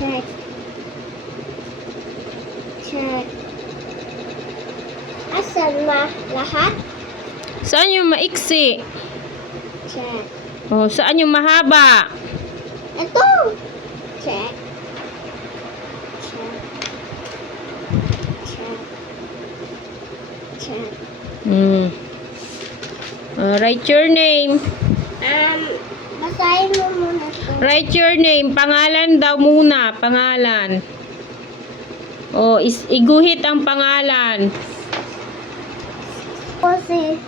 Check. Check. Asan ma? Lahat? Saan yung maiksi? Check. Oh, saan yung mahaba? Ito. Check. Check. Check. Check. Hmm. Uh, write your name. Um, basahin mo muna. Write your name. Pangalan daw muna. Pangalan. Oh, is iguhit ang pangalan. Kasi,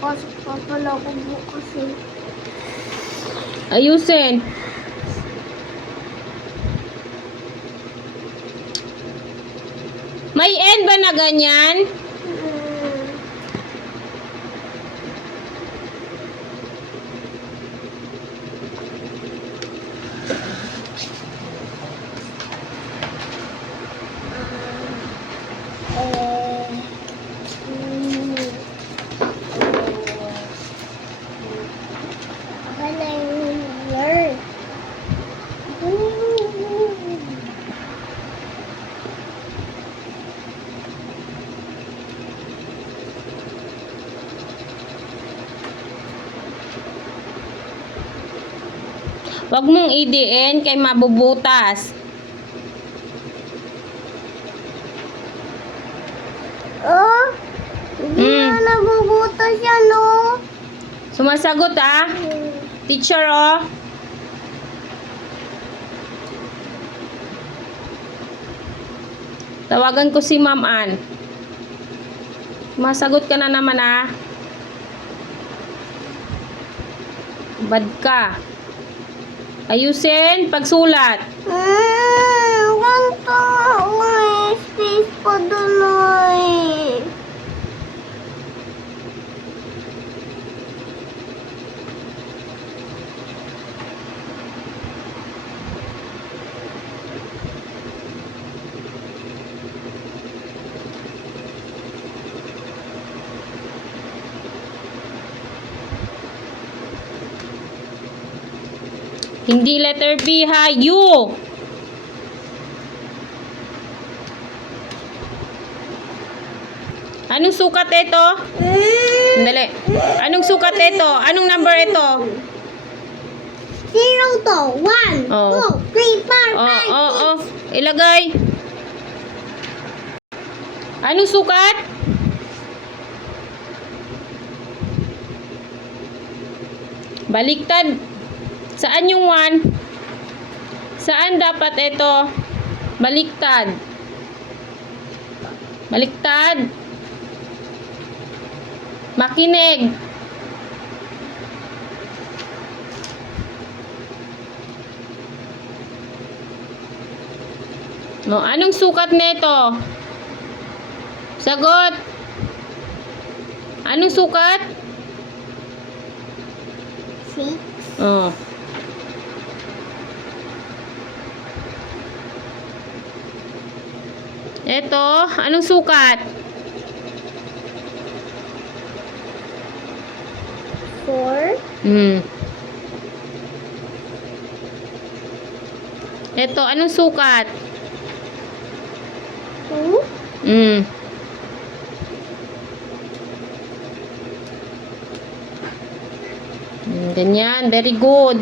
pasok pa pala ako bukas eh. Ayusin. May end ba na ganyan? Hmm. Eh, hmm. Ako na yung learn. Ako na yung learn. Huwag mong idiin kay mabubutas. Oh, hindi Hmm. na nabubutas yan, oh. Sumasagot ah. Teacher oh. Tawagan ko si Ma'am Ann. Sumasagot ka na naman ah. Bad ka. Ayusin pagsulat. Hmm, ganito. May space pa doon, Hindi letter B ha. U. Anong sukat ito? Hmm, Dali. Anong sukat ito? Anong number ito? zero to. One, Oh. two, three, four, Oh, five, oh, six. oh. Ilagay. Anong sukat? Baliktad. Saan yung 1? Saan dapat ito? Baliktad. Baliktad. Makinig. No, anong sukat nito? Sagot. Anong sukat? Six. Oh. Ito, anong sukat? Four. Hmm. Ito, anong sukat? Two. Hmm. Hmm, Ganyan, very good.